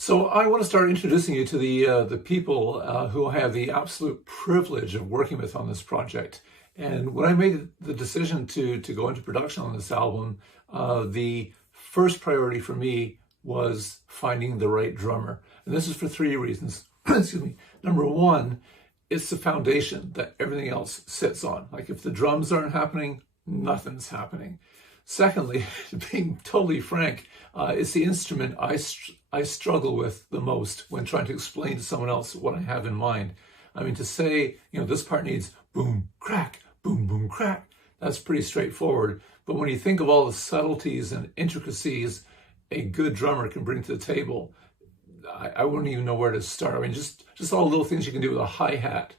So I want to start introducing you to the people who I have the absolute privilege of working with on this project. And when I made the decision to go into production on this album, the first priority for me was finding the right drummer. And this is for three reasons. Excuse me. Number one, it's the foundation that everything else sits on. Like if the drums aren't happening, nothing's happening. Secondly, being totally frank, it's the instrument I struggle with the most when trying to explain to someone else what I have in mind. I mean, to say, this part needs boom, crack, boom, boom, crack, that's pretty straightforward. But when you think of all the subtleties and intricacies a good drummer can bring to the table, I wouldn't even know where to start. I mean, just all the little things you can do with a hi-hat,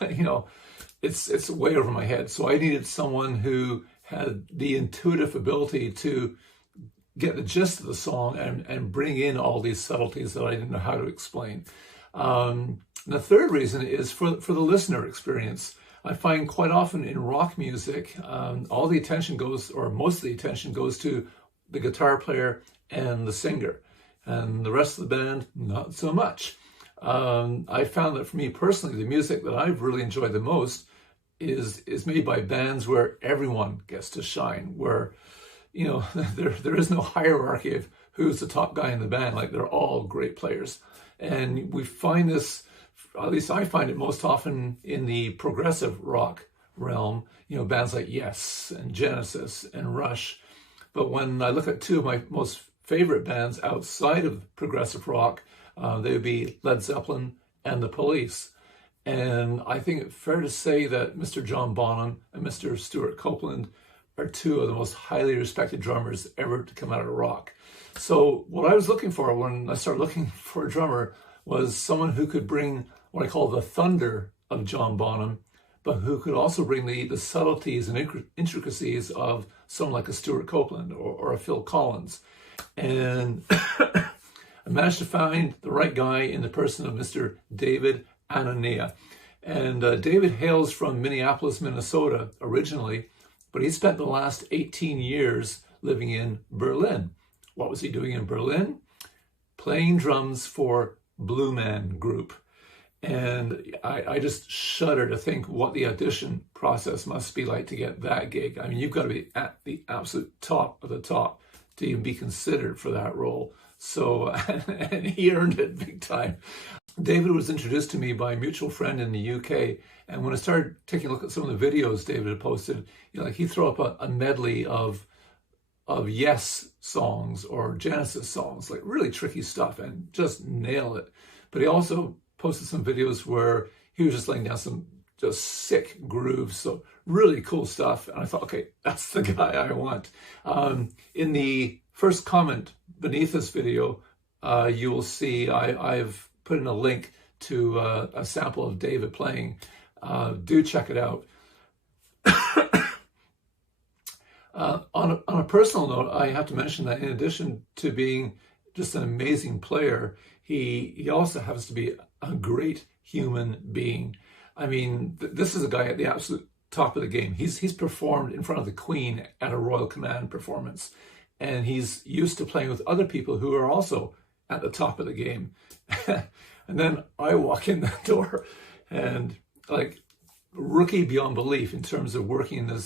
it's way over my head. So I needed someone who had the intuitive ability to get the gist of the song and bring in all these subtleties that I didn't know how to explain. And the third reason is for the listener experience. I find quite often in rock music, all the attention goes, or most of the attention goes to the guitar player and the singer. And the rest of the band, not so much. I found that for me personally, the music that I've really enjoyed the most is made by bands where everyone gets to shine, where, there is no hierarchy of who's the top guy in the band. Like, they're all great players. And we find this, at least I find it most often in the progressive rock realm, bands like Yes and Genesis and Rush. But when I look at two of my most favorite bands outside of progressive rock, they would be Led Zeppelin and The Police. And I think it's fair to say that Mr. John Bonham and Mr. Stuart Copeland are two of the most highly respected drummers ever to come out of rock. So what I was looking for when I started looking for a drummer was someone who could bring what I call the thunder of John Bonham, but who could also bring the subtleties and intricacies of someone like a Stuart Copeland or a Phil Collins. And I managed to find the right guy in the person of Mr. David Anania. And David hails from Minneapolis, Minnesota originally, but he spent the last 18 years living in Berlin. What was he doing in Berlin? Playing drums for Blue Man Group. And I just shudder to think what the audition process must be like to get that gig. I mean, you've got to be at the absolute top of the top to even be considered for that role. So, and he earned it big time. David was introduced to me by a mutual friend in the UK. And when I started taking a look at some of the videos David had posted, he'd throw up a medley of Yes songs or Genesis songs, like really tricky stuff, and just nail it. But he also posted some videos where he was just laying down some just sick grooves. So really cool stuff. And I thought, okay, that's the guy I want. In the first comment beneath this video, you will see I've put in a link to a sample of David playing. Do check it out. On a personal note, I have to mention that in addition to being just an amazing player, he also happens to be a great human being. I mean, this is a guy at the absolute top of the game. He's performed in front of the Queen at a Royal Command performance, and he's used to playing with other people who are also at the top of the game. And then I walk in the door and, like, rookie beyond belief in terms of working in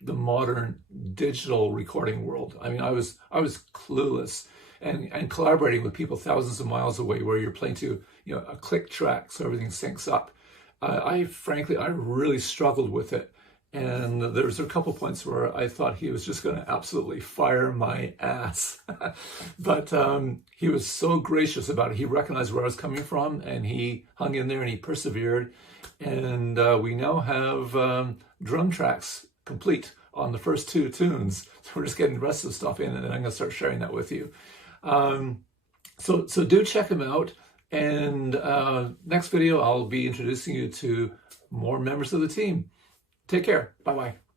the modern digital recording world. I mean, I was clueless, and collaborating with people thousands of miles away where you're playing to a click track so everything syncs up. I really struggled with it. And there was a couple points where I thought he was just going to absolutely fire my ass. But he was so gracious about it. He recognized where I was coming from, and he hung in there and he persevered. And we now have drum tracks complete on the first two tunes. So we're just getting the rest of the stuff in, and then I'm going to start sharing that with you. So do check him out. And next video, I'll be introducing you to more members of the team. Take care. Bye-bye.